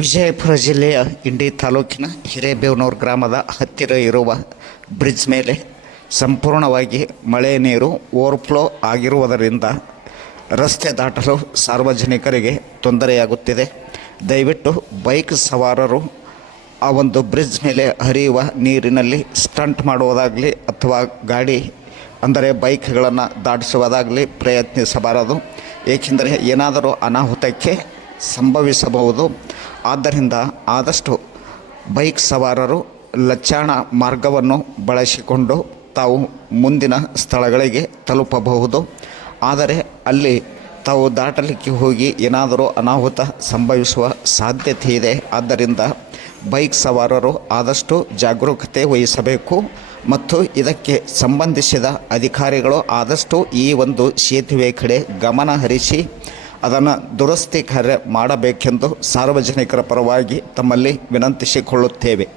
ವಿಜಯಪುರ ಜಿಲ್ಲೆಯ ಇಂಡಿ ತಾಲೂಕಿನ ಹಿರೇಬೇವನೂರು ಗ್ರಾಮದ ಹತ್ತಿರ ಇರುವ ಬ್ರಿಡ್ಜ್ ಮೇಲೆ ಸಂಪೂರ್ಣವಾಗಿ ಮಳೆ ನೀರು ಓವರ್ಫ್ಲೋ ಆಗಿರುವುದರಿಂದ ರಸ್ತೆ ದಾಟಲು ಸಾರ್ವಜನಿಕರಿಗೆ ತೊಂದರೆಯಾಗುತ್ತಿದೆ. ದಯವಿಟ್ಟು ಬೈಕ್ ಸವಾರರು ಆ ಒಂದು ಬ್ರಿಡ್ಜ್ ಮೇಲೆ ಹರಿಯುವ ನೀರಿನಲ್ಲಿ ಸ್ಟಂಟ್ ಮಾಡುವುದಾಗಲಿ ಅಥವಾ ಗಾಡಿ, ಅಂದರೆ ಬೈಕ್ಗಳನ್ನು ದಾಟಿಸುವುದಾಗಲಿ ಪ್ರಯತ್ನಿಸಬಾರದು. ಏಕೆಂದರೆ ಏನಾದರೂ ಅನಾಹುತಕ್ಕೆ ಸಂಭವಿಸಬಹುದು. ಆದ್ದರಿಂದ ಆದಷ್ಟು ಬೈಕ್ ಸವಾರರು ಲಚ್ಚಾಣ ಮಾರ್ಗವನ್ನು ಬಳಸಿಕೊಂಡು ತಾವು ಮುಂದಿನ ಸ್ಥಳಗಳಿಗೆ ತಲುಪಬಹುದು. ಆದರೆ ಅಲ್ಲಿ ತಾವು ದಾಟಲಿಕ್ಕೆ ಹೋಗಿ ಏನಾದರೂ ಅನಾಹುತ ಸಂಭವಿಸುವ ಸಾಧ್ಯತೆ ಇದೆ ಆದ್ದರಿಂದ ಬೈಕ್ ಸವಾರರು ಆದಷ್ಟು ಜಾಗರೂಕತೆ ವಹಿಸಬೇಕು. ಮತ್ತು ಇದಕ್ಕೆ ಸಂಬಂಧಿಸಿದ ಅಧಿಕಾರಿಗಳು ಆದಷ್ಟು ಈ ಒಂದು ಸೇತುವೆ ಕಡೆ ಗಮನ ಹರಿಸಿ ಅದನ್ನು ದುರಸ್ತಿ ಕಾರ್ಯ ಮಾಡಬೇಕೆಂದು ಸಾರ್ವಜನಿಕರ ಪರವಾಗಿ ತಮ್ಮಲ್ಲಿ ವಿನಂತಿಸಿಕೊಳ್ಳುತ್ತೇವೆ.